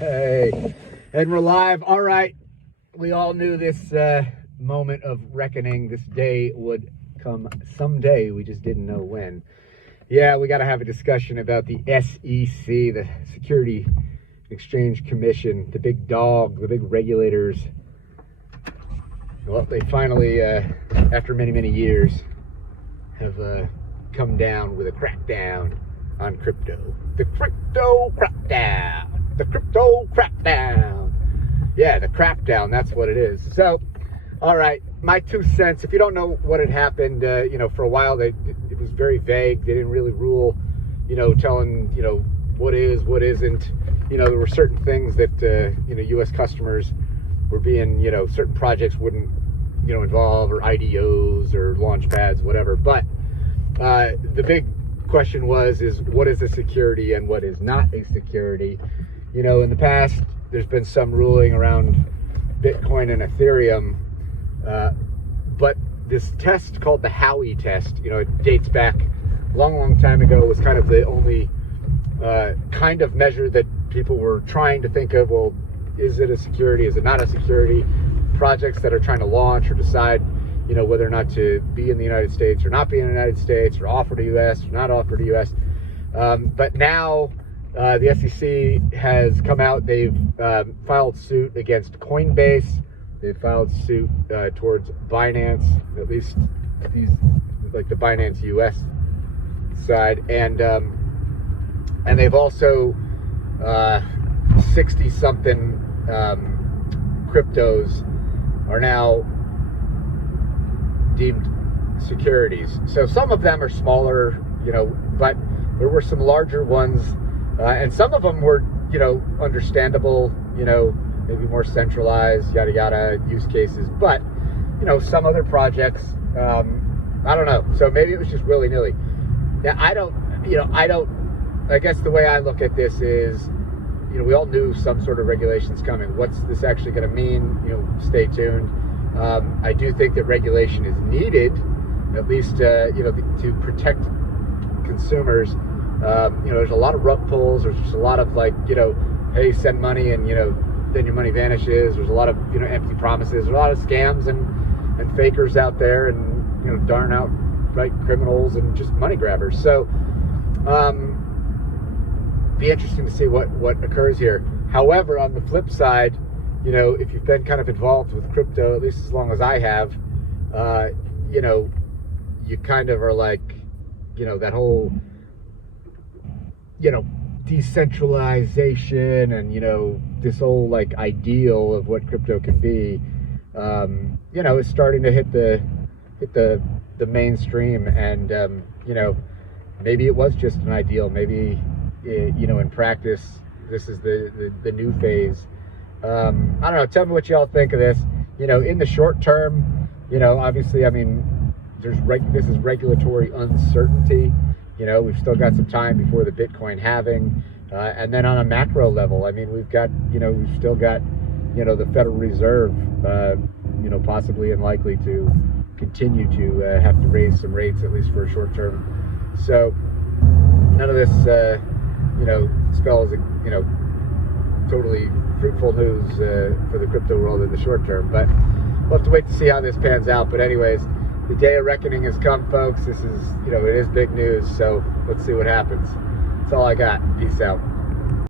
Hey, and we're live. All right, we all knew this moment of reckoning, this day would come someday. We just didn't know when. Yeah, we got to have a discussion about the SEC, the Security Exchange Commission, the big dog, the big regulators. Well, they finally, after many, many years, have come down with a crackdown on crypto. The crypto crackdown. The crypto crackdown. Yeah, the crackdown, that's what it is. So, all right, my 2 cents. If you don't know what had happened, for a while, it was very vague. They didn't really rule, telling, what is, what isn't. There were certain things that, U.S. customers were being, certain projects wouldn't, involve, or IDOs or launch pads, whatever. But the big question is what is a security and what is not a security? In the past, there's been some ruling around Bitcoin and Ethereum, but this test called the Howey test, it dates back a long, long time ago. It was kind of the only kind of measure that people were trying to think of. Well, is it a security? Is it not a security? Projects that are trying to launch or decide, whether or not to be in the United States or not be in the United States, or offer to U.S. or not offer to U.S. But now the SEC has come out. They've filed suit against Coinbase. They've filed suit towards Binance, at least these, like the Binance U.S. side, and they've also 60-something cryptos are now deemed securities. So some of them are smaller, but there were some larger ones, and some of them were, understandable, maybe more centralized, yada yada use cases. But some other projects, I don't know. So maybe it was just willy nilly. Now I guess the way I look at this is, we all knew some sort of regulation's coming. What's this actually going to mean? Stay tuned. I do think that regulation is needed, at least, to protect consumers. There's a lot of rug pulls. There's just a lot of hey, send money and, then your money vanishes. There's a lot of, empty promises. There's a lot of scams and fakers out there, and, darn outright criminals and just money grabbers. So, be interesting to see what occurs here. However, on the flip side, if you've been kind of involved with crypto, at least as long as I have, you kind of are like, that whole, decentralization and, this whole ideal of what crypto can be, is starting to hit the mainstream, and, maybe it was just an ideal. Maybe, in practice, this is the new phase. I don't know. Tell me what y'all think of this. In the short term, obviously, this is regulatory uncertainty. We've still got some time before the Bitcoin halving. And then on a macro level, we've still got, the Federal Reserve, possibly and likely to continue to have to raise some rates, at least for a short term. So none of this, spells, totally fruitful news for the crypto world in the short term. But we'll have to wait to see how this pans out. But anyways, the day of reckoning has come, folks. This is, it is big news. So let's see what happens. That's all I got. Peace out.